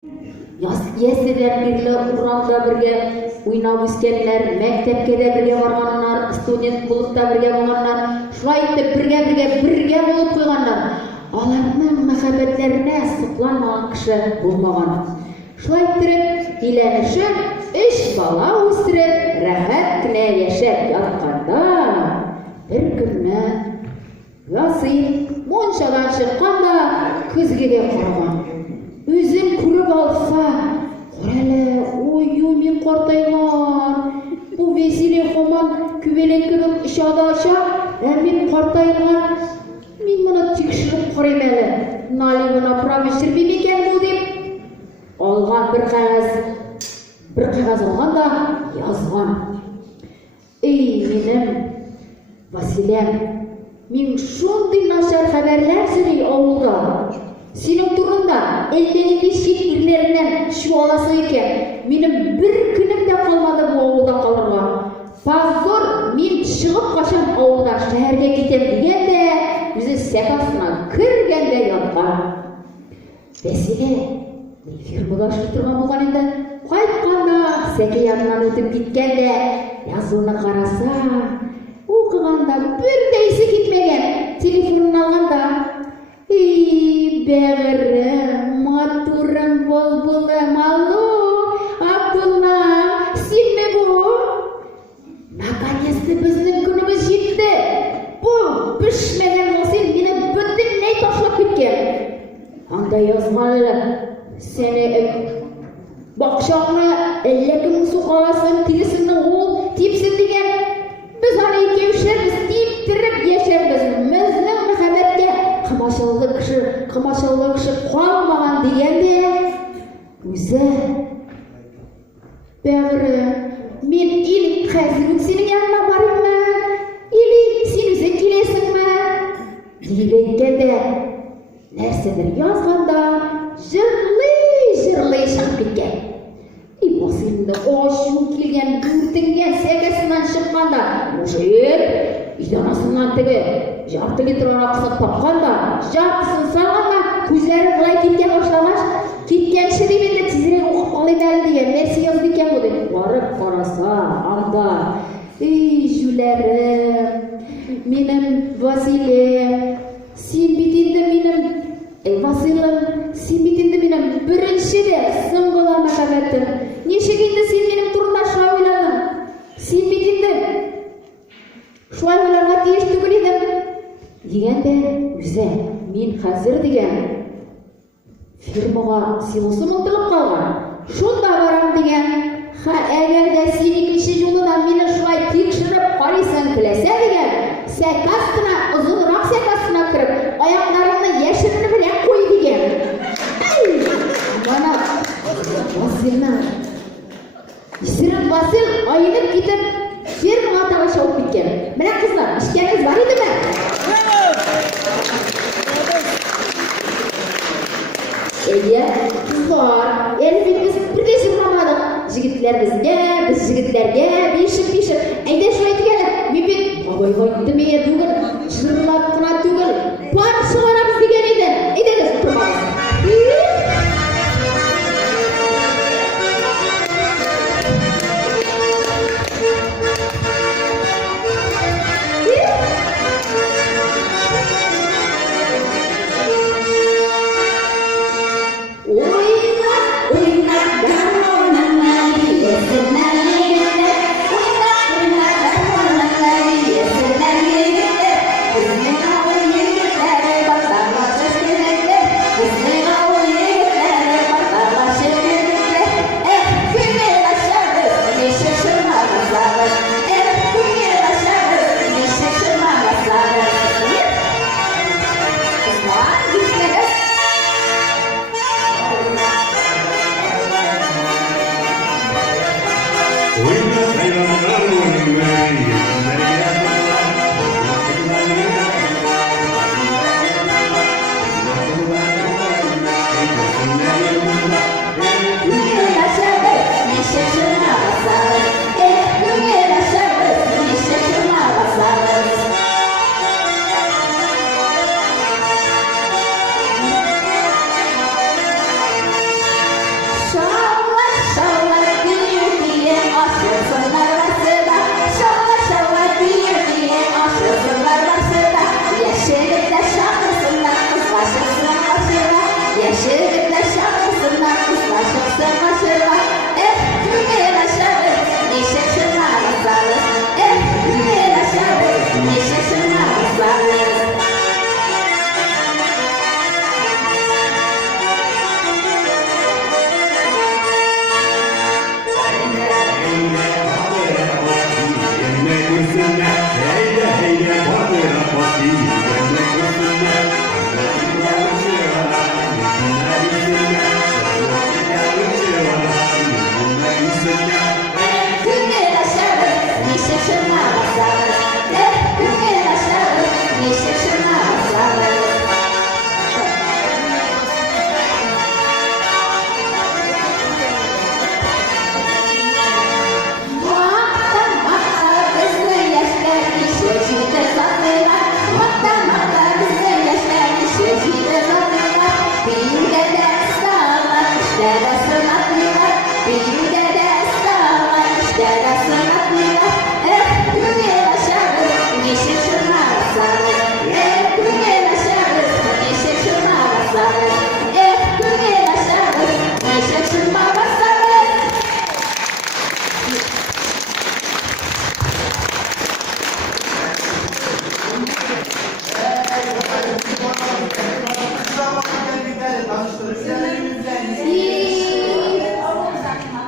Ясыдан бирле урамда бирге уйнап үскәннәр, мәктәпкә дә бирге барганнар, студент булып та бирге булганнар, шулай итеп бирге булып куйганнар. Аларның мәхәббәтләренә сокланмаган кеше булмаган. Шулай итеп, иләнешеп, 3 бала үстереп, рәхәт кенә яшәп ятканда, бер көнне Васил моншадан чыкканда көзгегә караган. Үзен күреп алса, карале, ой, мин картайган. Бу Василий һаман күбәләк кебек оча, мин картайган. Мин моны тикшереп карыйм әле. Налигына правишер микән бу дип алган бер кагаз алган да язган. Эй, минем Василем, мин шундый начар хәбәрләр сөйли авылда. Синең турында әллә чит ирләреннән шуаласы икән. Минем бер көнем дә калмады бу авылда калырга. Позор, мин чыгып качам авылда, шәһәргә китәм дигәндә, үзе сәкасына кергәндә яткан. Вәсилә фирмада эшли торган булган инде. Кайтканда, сәке янынан үтеп киткәндә, язуны караса, укыганда бер дәйсе китмәгән. Телефонын алганда, эй, бәгырем, матурым, булбулым, алло, Абдулла, синме бу? Наконец-то безнең көнебез җитте. Бу пешмәгән Васил мине бөтенләй ташлап киткән. Анда язган, сәне бакчаңны әллә кем сукаласын, тиресеңне ул типсен дигән. Без аны икәүшәбез, типтереп яшәрбез. Безнең мәхәббәткә комачаулы кеше калмаган дигәндә, үзе бәгырем, мин хәзер үк синең янына барыйммы? Или син үзе киләсеңме? Дип әйткәндә, нәрсәдер язганда, җырлый чыгып киткән. Василда ачу килгән, бүртенгән сәкәсеннән чыкканда, мужик, иданасыннан теге жарты литрга аксын тапканда, жартысын салганда, күзләре булай киткән башлагач, киткәнче дип инде тизрәк укып алыйм әле дигән, нәрсә язды икән бу дип барып караса, анда, эй, җүләрем, минем Василем, син бит инде минем Василым, син бит инде минем беренче дә соңгы да мәхәббәтем. Ничек инде син минем турында шулай уйладың? Син бит инде шулай уйларга тиеш түгел идең. Дигәндә, үзе, мин хәзер дигән фирмага силосы мылтылып калган. Шунда барам дигән. Әгәр дә син икенче юлына мине шулай тикшереп карыйсың киләсә дигән, сәкасына, озынрак сәкасына кереп, аякларыңны яшеренеп белән куй дигән. Бана Василның исерек Васил айынып китеп, фирмага таба шауып киткән. Менә кызлар, эшкәнегез бар идеме? Әйе, кызлар, әле без бергә җырламадык. Җегетләр безгә, без җегетләргә бишеп. Әйдә шулай итгәле. Мин бит бабай демәгән түгел, җырлап кына түгел. Пар чыгарабыз дигән иде. Әйдәгез, тормагыз.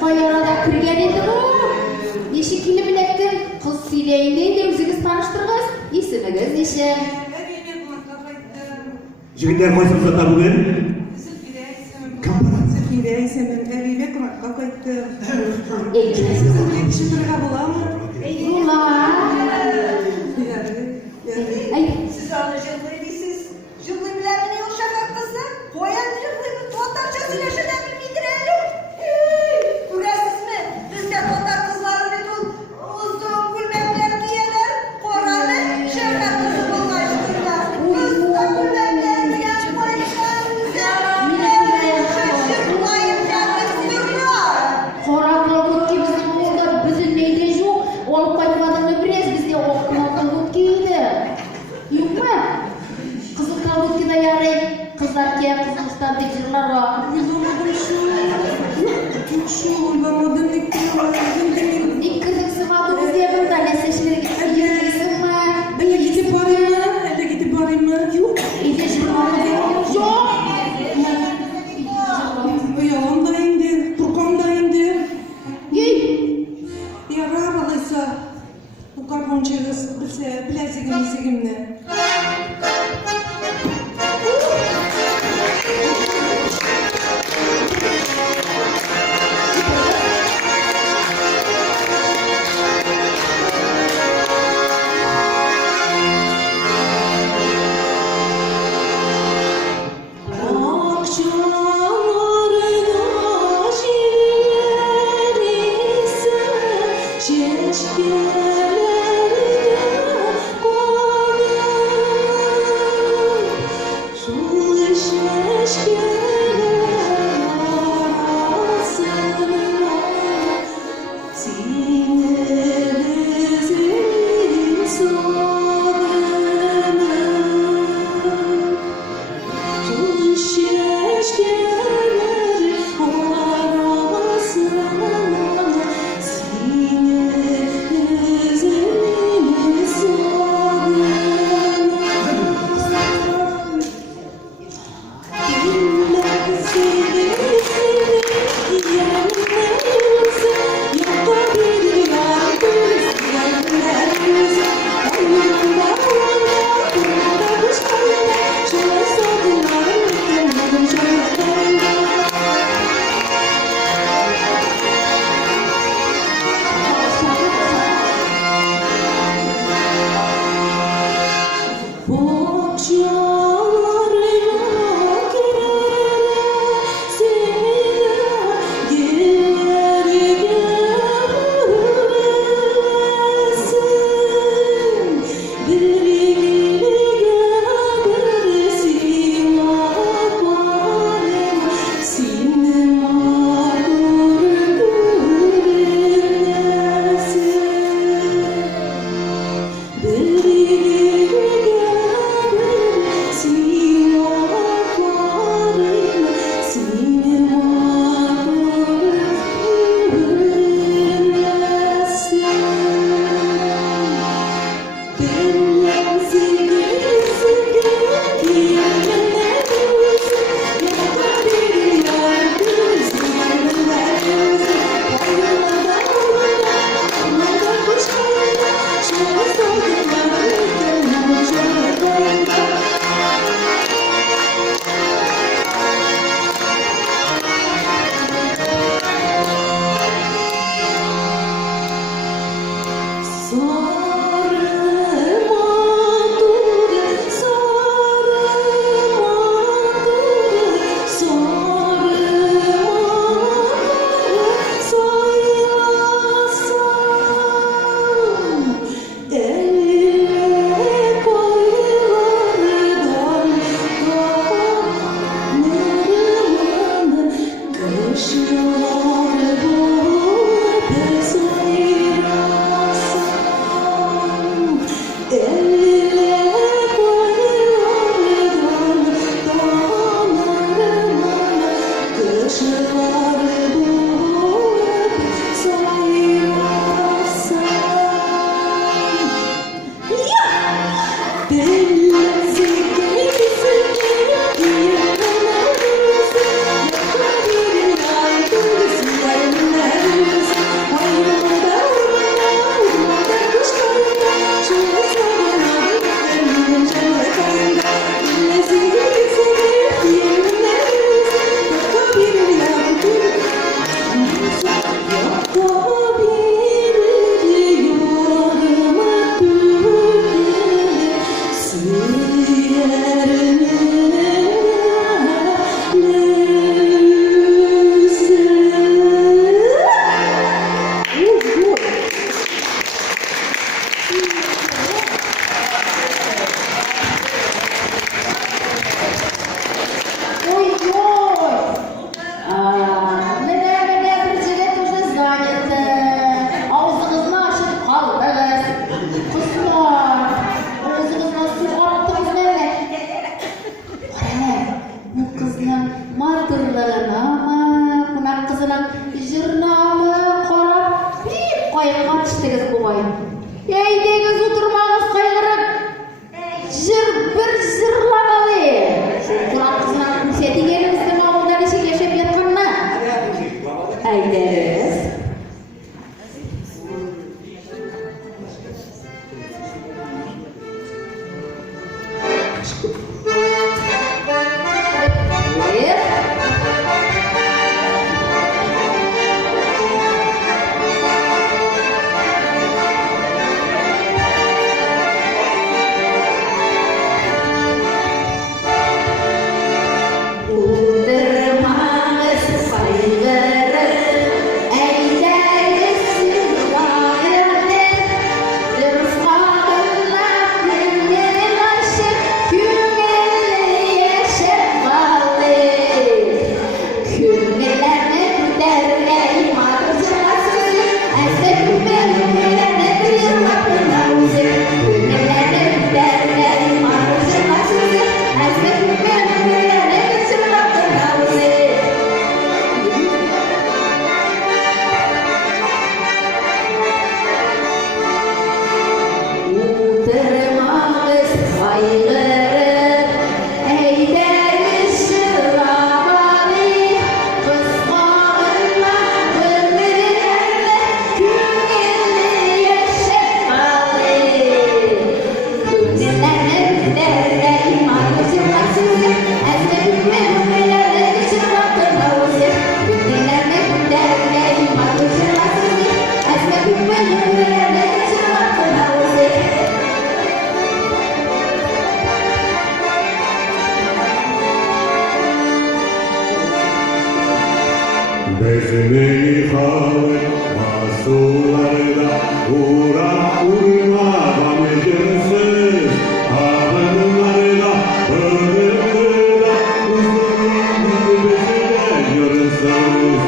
Hayalada kırgen edi bu. Neşe kilim bilettim. Kız sileyinde de özünüz tanıştırgız. İsminiz neşe? Jigitler koysam satar bugün. Zülfiye ismim eviyle konakka koydu. Şükür kabula mı? Ulan. Ay. Siz anı jıllıydıysiz. Jıllı bilen ne uşak hakkısı? Koyan jıllıyı totarça sileşeden bir bildirelim. Göresiz mi? Bizde totar kızları bir tut. Uzun gülmekler giyeler. Koranı şevkat kızı bullaştırlar. Kızda gülmekler giyen koyuşlar. Şaşırmayın canlık sürüyor. Koran olduk ki bizim orada bizim neyde yok. Bezmeni havet masularda uramına meclisiz avılımlarda ödülüyle uzun bezine görürsünüz.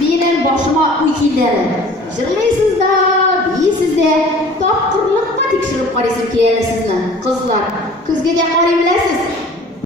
Benim başıma uykilerim. Jırlaysız da, deysiz de, tapqırlıqqa tekşirip qaraysim keldi sizni. Qizlar, kuzga qaray bilasiz.